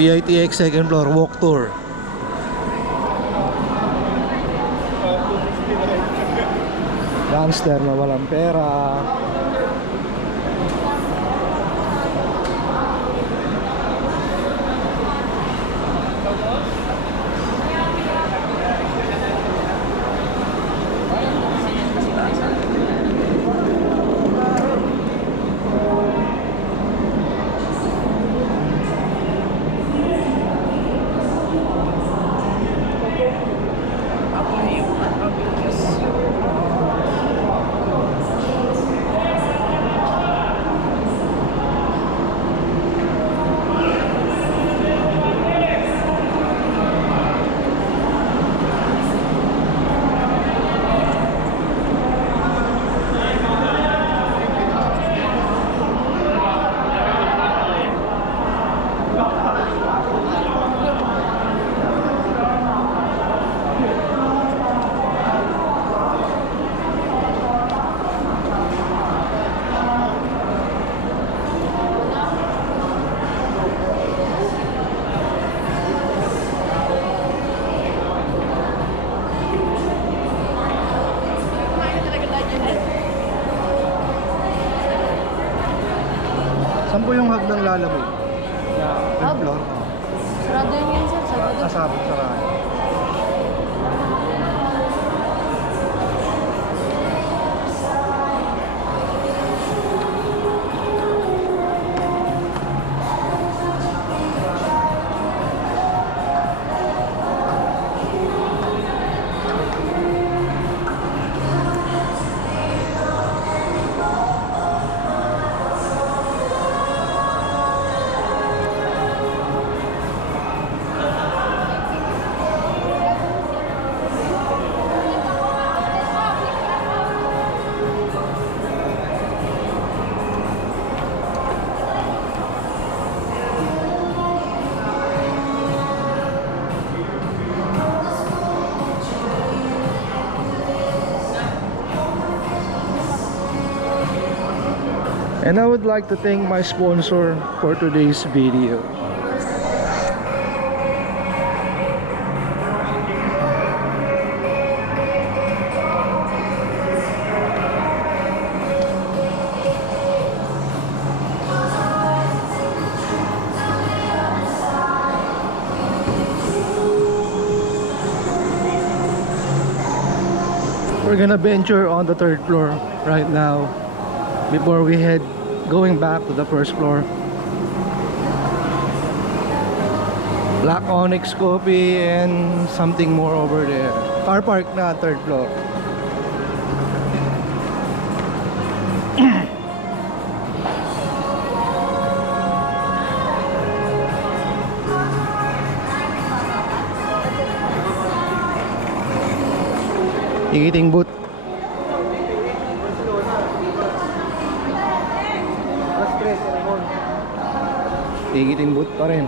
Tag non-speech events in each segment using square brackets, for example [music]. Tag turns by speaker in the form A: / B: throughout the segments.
A: PITX second floor walk tour. Gangster na walang pera. Saan po yung hagdang? Third
B: Hub?
A: floor?
B: Sarado yun yun, sir. Sarado.
A: Kasama sarado. And I would like to thank my sponsor for today's video. We're gonna venture on the third floor right now before we head going back to the first floor. Black Onyx Coffee and something more over there. Car park na third floor. Igiting boot. Igiting boot pa rin.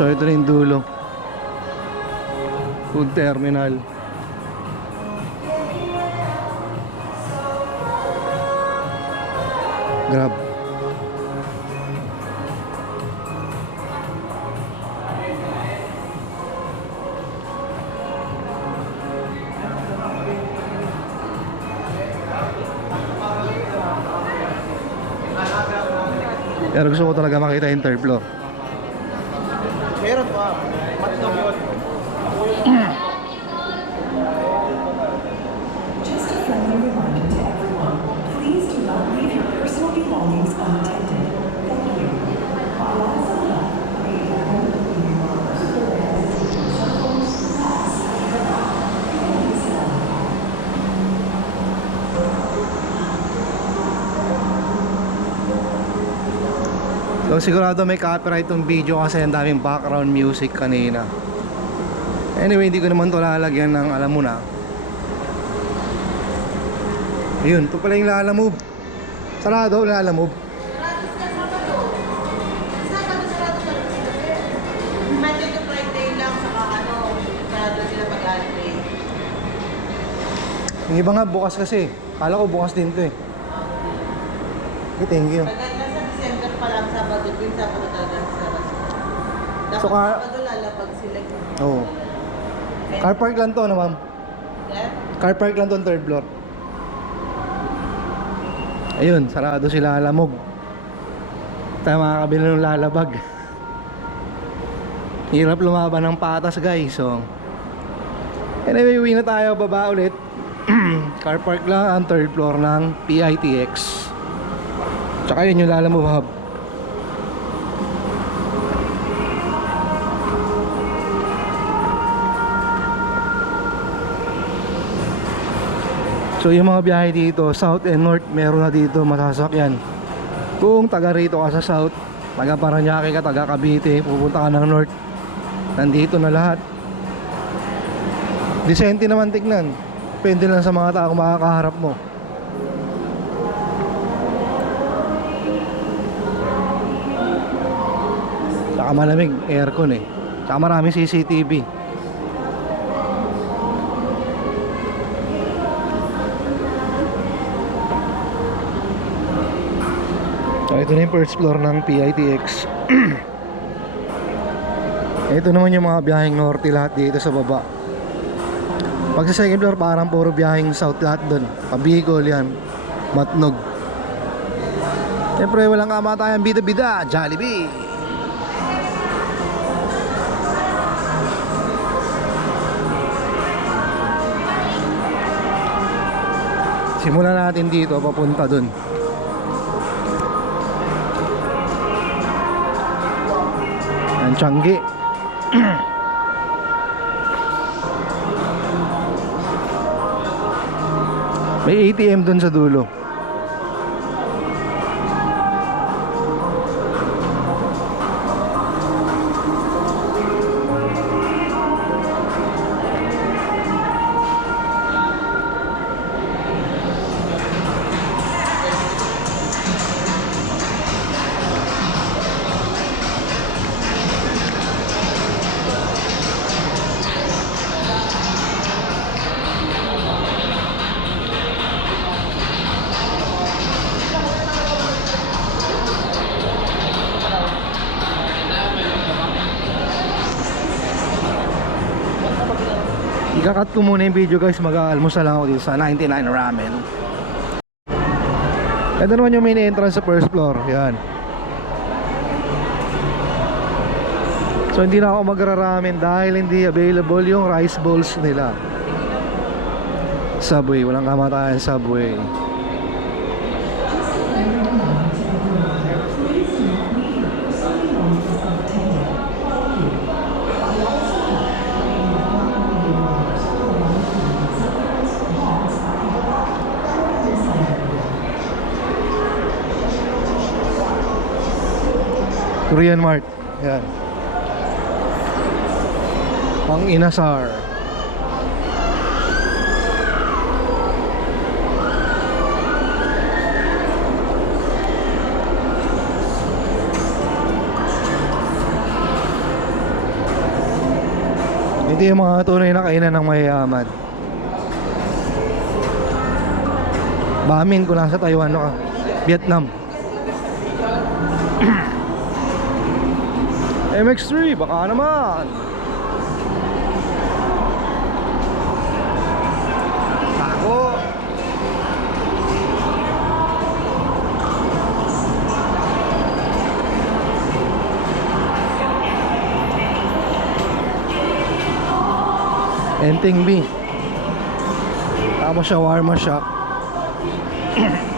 A: So ito yung dulo. Food terminal. Grab. Pero gusto ko talaga makita yung third floor.
C: Meron pa. Matlog yun.
A: So sigurado may copyright tong video kasi ang daming background music kanina. Anyway, hindi ko naman to lalagyan ng alam mo na. Ayun, ito pala yung lalamove. Sarado, lalamove. Yung iba nga bukas kasi. Kala ko bukas din to eh. Okay, thank you.
D: Pag nasa December pa lang, Yung Sabado talaga sa restaurant. Dapat
A: So, ka-
D: Sabado lalabag sila.
A: Oo. Car park lang to, ano ma'am?
D: Sir?
A: Car park lang to, third floor. Ayun, sarado sila alamog. Tayo makakabili ng lalabag. [laughs] Hirap lumaban ng patas guys, so. Anyway, uwi na tayo, baba ulit. [clears throat] Car park lang ang third floor ng PITX. Tsaka yun yung Lalamove Hub. So yung mga biyahe dito, south and north, meron na dito masasakyan. Kung taga rito ka sa south, taga Paranaque ka, taga Cavite, pupunta ka ng north, nandito na lahat. Decente naman tignan. Depende lang sa mga tao makakaharap mo. Saka malamig, aircon eh. Saka maraming CCTV. Ito na yung first floor ng PITX [clears throat] Ito naman yung mga biyaheng norte lahat dito sa baba. Pag sa second floor parang puro biyaheng south lahat doon Pabigol yan. Matnog. Siyempre walang kamatayan. Bida-bida. Jollibee. Simulan natin dito papunta doon Ang Changi. May ATM dun sa dulo. Ikakat ko muna yung video guys, mag-aalmusal lang ako dito sa 99 Ramen. Ito naman yung main entrance sa first floor, yan. So hindi na ako magra-ramen dahil hindi available yung rice bowls nila. Subway, walang kamatayan Subway. Korean Mart. Yan. Pang inasar. Ito yung mga tunay na kainan ng mayayaman. Bamin kung nasa Taiwan no ka. Vietnam. [clears throat] MX3, baka naman. Ako. Enting B. Tapos shawarma shop. [clears throat]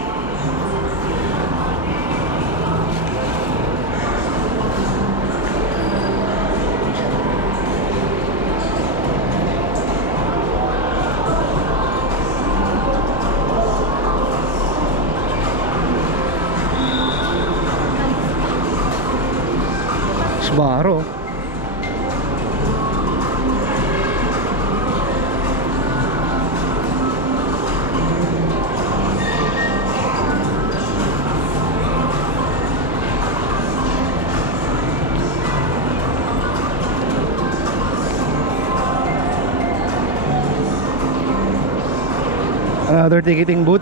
A: Baro. Another ticketing booth.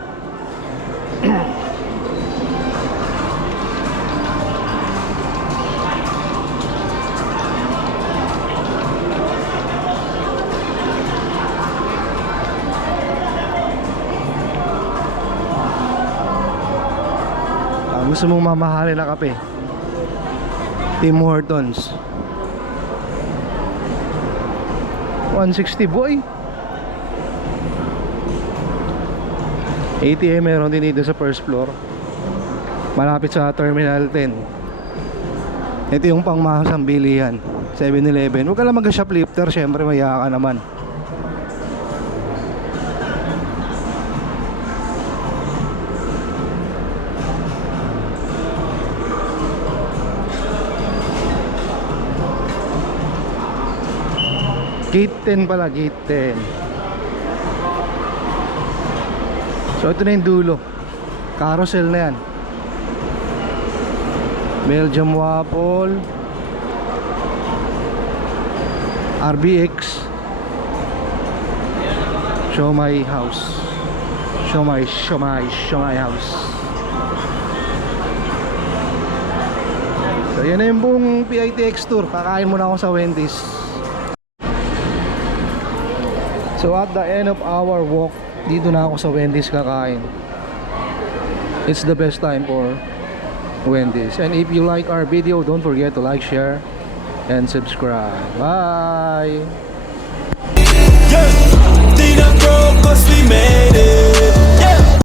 A: Ah, gusto mong mamahalin na kape? Tim Hortons. 160 boy. ATM meron din dito sa first floor. Malapit sa Terminal 10 ito yung pangmahasang bilihan. 7-Eleven huwag ka lang mag-shoplifter syempre maya ka naman Gate 10 pala, gate 10. So ito na yung dulo. Carousel na yan. Belgium Waffle. RBX. Show my house. My, show my house. So yan na yung buong PITX tour. Kakain muna ako sa Wendy's. So at the end of our walk, dito na ako sa Wendy's kakain. It's the best time for Wendy's. And if you like our video, don't forget to like, share, and subscribe. Bye!
E: Yeah,